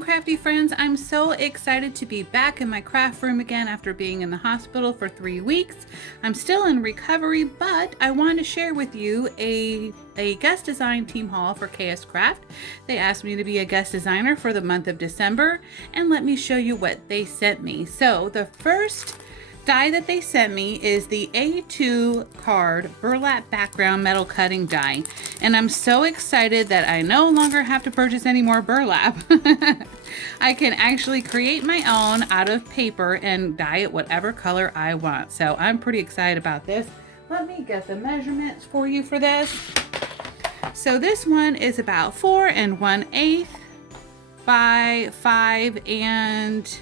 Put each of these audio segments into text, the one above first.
on, crafty friends. I'm so excited to be back in my craft room again after being in the hospital for 3 weeks. I'm still in recovery, but I want to share with you a guest design team haul for KS Craft. They asked me to be a guest designer for the month of December, and let me show you what they sent me. So the first die that they sent me is the A2 card burlap background metal cutting die, and I'm so excited that I no longer have to purchase any more burlap. I can actually create my own out of paper and dye it whatever color I want, so I'm pretty excited about this. Let me get the measurements for you for this. So this one is about 4 1/8 by 5 and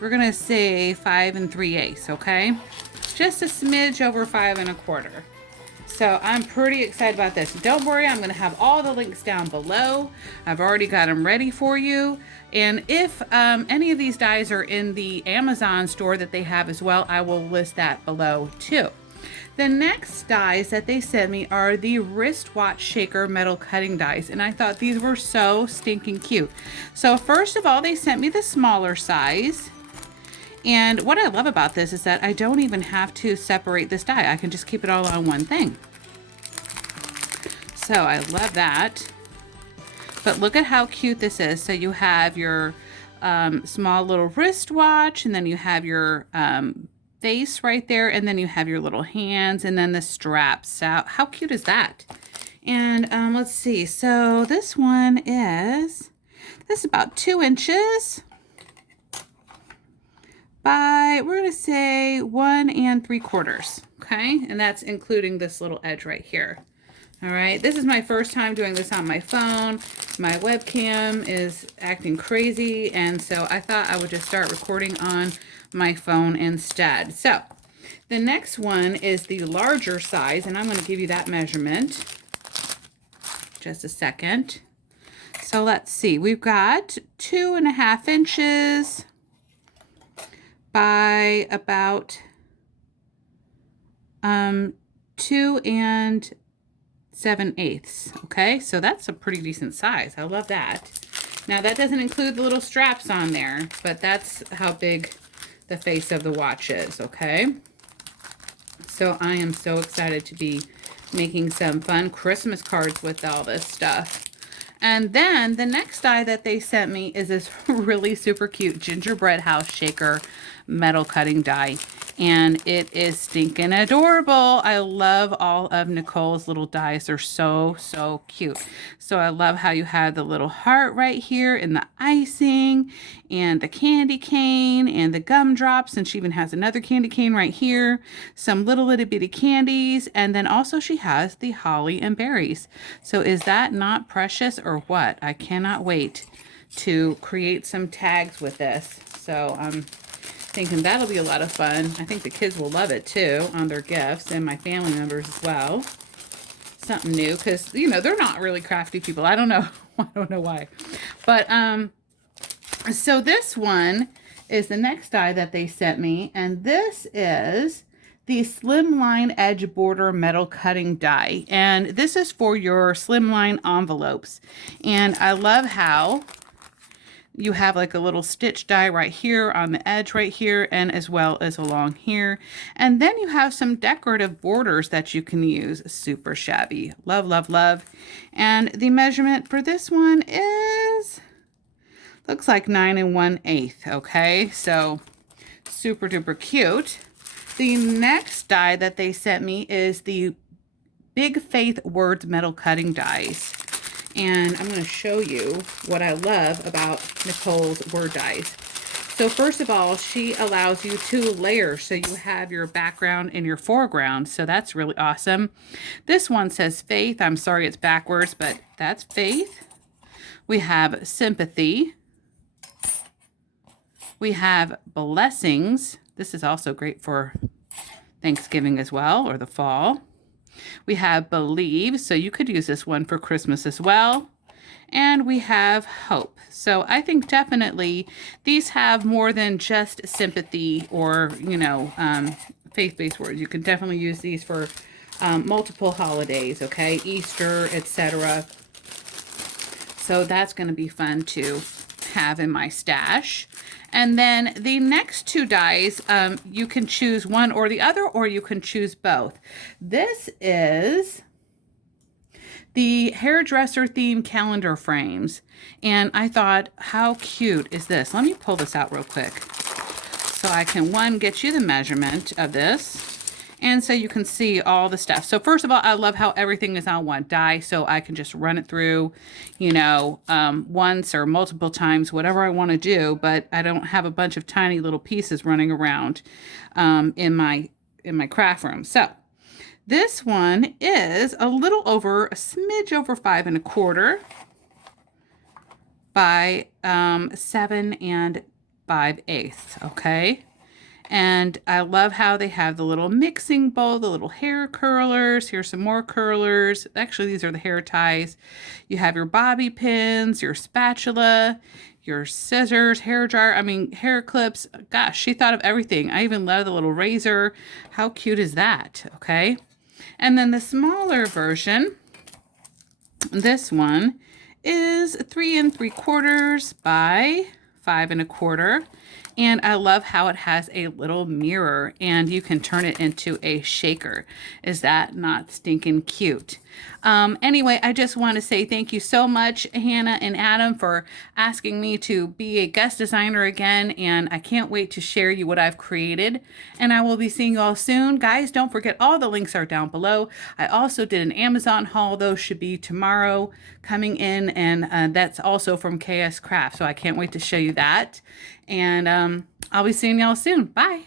we're gonna say 5 3/8, okay? Just a smidge over 5 1/4. So I'm pretty excited about this. Don't worry, I'm gonna have all the links down below. I've already got them ready for you. And if any of these dies are in the Amazon store that they have as well, I will list that below too. The next dies that they sent me are the wristwatch shaker metal cutting dies, and I thought these were so stinking cute. So first of all, they sent me the smaller size. And what I love about this is that I don't even have to separate this die. I can just keep it all on one thing. So I love that. But look at how cute this is. So you have your small little wristwatch, and then you have your face right there, and then you have your little hands, and then the straps. So how cute is that? And let's see. So this one is about 2 inches. By, we're going to say 1 3/4, okay? And that's including this little edge right here. All right, this is my first time doing this on my phone. My webcam is acting crazy, and so I thought I would just start recording on my phone instead. So the next one is the larger size, and I'm going to give you that measurement. Just a second. So let's see, we've got 2 1/2 inches by about 2 7/8. Okay, so that's a pretty decent size. I love that. Now that doesn't include the little straps on there, but that's how big the face of the watch is. Okay, so I am so excited to be making some fun Christmas cards with all this stuff. And then the next die that they sent me is this really super cute gingerbread house shaker metal cutting die. And it is stinking adorable. I love all of Nicole's little dies. They're so, so cute. So I love how you have the little heart right here and the icing and the candy cane and the gumdrops. And she even has another candy cane right here. Some little itty bitty candies. And then also she has the holly and berries. So is that not precious or what? I cannot wait to create some tags with this. So thinking that'll be a lot of fun. I think the kids will love it too on their gifts, and my family members as well. Something new, because you know they're not really crafty people. I don't know. I don't know why. But so this one is the next die that they sent me, and this is the slimline edge border metal cutting die, and this is for your slimline envelopes. And I love how you have like a little stitch die right here on the edge right here, and as well as along here. And then you have some decorative borders that you can use. Super shabby. Love, love, love. And the measurement for this one is, looks like 9 1/8. Okay, so super duper cute. The next die that they sent me is the Big Faith Words metal cutting dies. And I'm going to show you what I love about Nicole's word dies. So first of all, she allows you to layer, so you have your background and your foreground. So that's really awesome. This one says faith. I'm sorry it's backwards, but that's faith. We have sympathy. We have blessings. This is also great for Thanksgiving as well, or the fall. We have believe, so you could use this one for Christmas as well. And we have hope. So I think definitely these have more than just sympathy or, you know, faith-based words. You can definitely use these for multiple holidays, okay? Easter, etc. So that's going to be fun too. have in my stash. And then the next two dies, you can choose one or the other, or you can choose both. This is the hairdresser theme calendar frames. And I thought, how cute is this? Let me pull this out real quick so I can, one, get you the measurement of this. And so you can see all the stuff. So first of all, I love how everything is on one die, so I can just run it through, you know, once or multiple times, whatever I want to do, but I don't have a bunch of tiny little pieces running around in my craft room. So this one is a little over, a smidge over 5 1/4 by 7 5/8, okay? And I love how they have the little mixing bowl, the little hair curlers. Here's some more curlers. Actually, these are the hair ties. You have your bobby pins, your spatula, your scissors, hair dryer, I mean, hair clips. Gosh, she thought of everything. I even love the little razor. How cute is that? Okay. And then the smaller version, this one is 3 3/4 by 5 1/4. And I love how it has a little mirror and you can turn it into a shaker. Is that not stinking cute? Anyway, I just want to say thank you so much, Hannah and Adam, for asking me to be a guest designer again. And I can't wait to share you what I've created. And I will be seeing you all soon. Guys, don't forget all the links are down below. I also did an Amazon haul. Those should be tomorrow coming in. And that's also from KS Craft. So I can't wait to show you that. And I'll be seeing y'all soon. Bye.